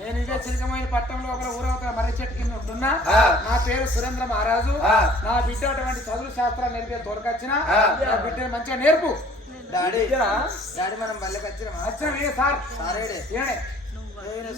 నేను ఇదే చిలకమైన పట్టణం లోపల ఊరవతల మర్రి చెట్టు కింద ఉంటున్నా. నా పేరు సురేంద్ర మహారాజు. నా బిడ్డ అటువంటి చదువు శాస్త్రాలు నేర్పే తోడుకొచ్చిన నా బిడ్డను మంచిగా నేర్పు. డాడీ మనం మళ్ళీ వచ్చిన సార్ సారేడే